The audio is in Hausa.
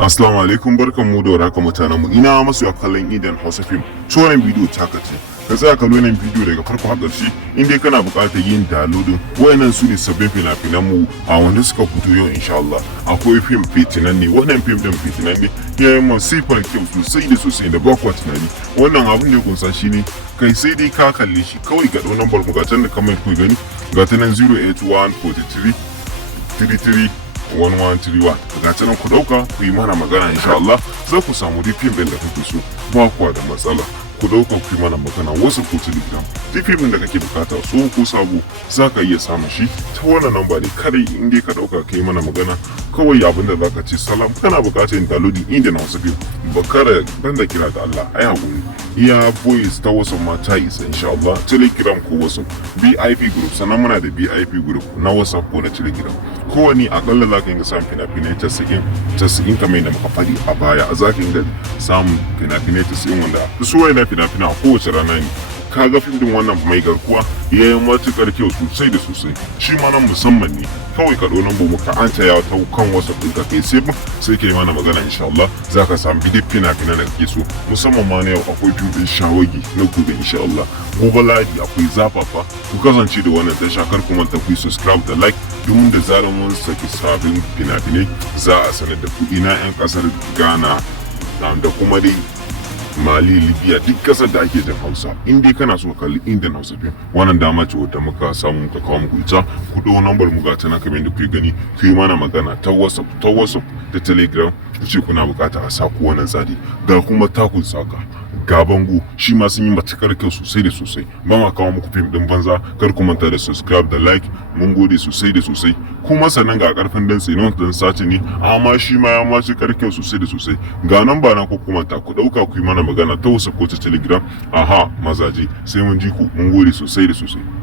Assalamu alaikum, barkanmu da warhaka mutanen mu. Ina masu kallon Indian Hausa Film. So wannan bidiyo ta kace. Ka tsaya kallo wannan bidiyo daga farko har ƙarshe in dai kana buƙatar yin downloading wayannan su ne sabbin fina-finan mu a wanda suka fito yau insha Allah. Akwai film fitinan ne, wannan film din fitinan ne. Yayin masifar kyau sosai da sosai da ba kwa tunani. Wannan abin da ya kunsa shine kai sai dai ka kalle shi kawai ga number mu ga can da kamar ku gani ga ta nan 081 43 33 1131 ga ta nan ku dauka ku yi mana magana insha Allah za ku samu fim din da kuke so ba kuwa da matsala. Ku dauka ku yi mana magana wasu ko telegram duk fim da kake bukata so ko sabo za ka iya samun shi ta wannan namba ne kadai in dai ka dauka ka yi mana magana kawai abin da zaka ce salam kana bukatar yin downloading inda na wasu biyu bakara banda kira da Allah ai hakuri iya voice ta wasu ma ta isa insha Allah telegram ko wasu VIP group sannan muna da VIP group na WhatsApp ko na telegram kowane akalla za ka yi samun fina-finai 90 kamar yadda muka faɗi a baya za ka yi samun fina-finai 90 wanda su wayannan fina-fina a kowace rana ne ka ga fim din wannan mai garkuwa ya yi matuƙar kyau sosai da sosai shi ma nan musamman ne kawai ka ɗau lambar muka an taya ta kan wasa ɗin ka kai sai ka yi mana magana insha Allah za ka samu bidiyon fina-finan da kake so musamman ma na yau akwai fim din shawagi na gobe insha Allah gobe ladi akwai zafafa ku kasance da wannan tasha kar ku manta ku subscribe da like domin da zarar mun saki sabbin fina-finai za a sanar da ku ina 'yan ƙasar Ghana da kuma dai Mali, Libya duk kasar da ake jin Hausa in dai kana so kalli Indian Hausa film wannan dama ce wadda muka samu muka kawo muku ita ku ɗau lambar mu ga tana kamar yadda kuke gani ku yi mana magana ta WhatsApp da Telegram ku ce kuna bukata a saku wannan tsari ga kuma takun saka ga bango shi ma sun yi matukar kyau sosai da sosai ba ma kawo muku fim din banza kar ku manta da subscribe da like mun gode sosai da sosai kuma sannan ga karfin dantse ne dan sace ne amma shi ma ya mace kyau sosai da sosai ga nan ba na ku kuma ta ku dauka ku yi mana magana ta WhatsApp ko ta Telegram aha mazaje sai mun ji ku mun gode sosai da sosai.